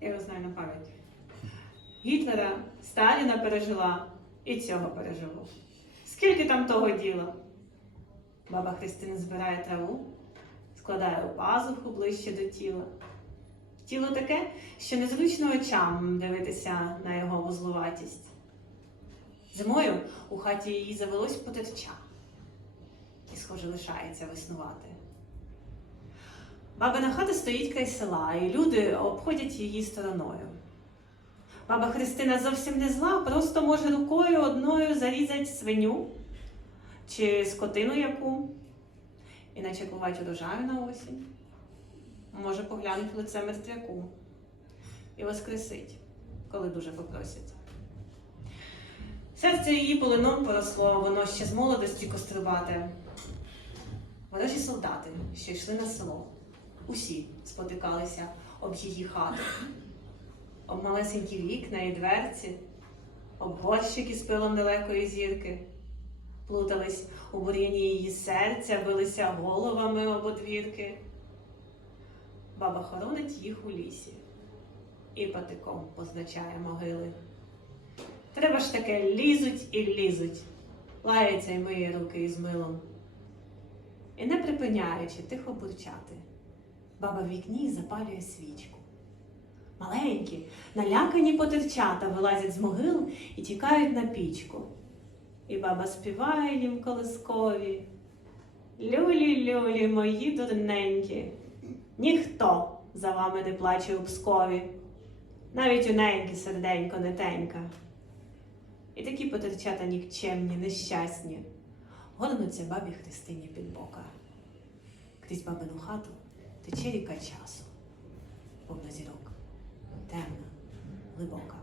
Я його на пам'ять. Гітлера, Сталіна пережила і цього переживу. Скільки там того діла? Баба Христина збирає траву, складає у пазуху ближче до тіла. Тіло таке, що незручно очам дивитися на його вузлуватість. Зимою у хаті її завелось потерча і, схоже, лишається веснувати. Бабина хата стоїть край села, і люди обходять її стороною. Баба Христина зовсім не зла, просто може рукою одною зарізати свиню чи скотину яку, і начекувати урожаю на осінь. Може поглянути в лице мертвяку і воскресить, коли дуже попросять. Серце її полином поросло, воно ще з молодості кострубате. Ворожі солдати, що йшли на село, усі спотикалися об її хату, об малесенькі вікна і дверці, об горщики з пилом далекої зірки, плутались у бур'яні її серця, билися головами об одвірки. Баба хоронить їх у лісі і патиком позначає могили. Треба ж таке лізуть і лізуть, лаяться й миє руки із милом. І не припиняючи тихо бурчати, баба в вікні запалює свічку. Маленькі, налякані потерчата вилазять з могил і тікають на пічку. І баба співає їм колискові. Люлі, люлі, мої дурненькі, ніхто за вами не плаче у Пскові, навіть у неньки серденько не тенька. І такі потерчата нікчемні, нещасні, горнуться бабі Христині під бока. Крізь бабину хату тече ріка часу, повна зірок, темна, глибока.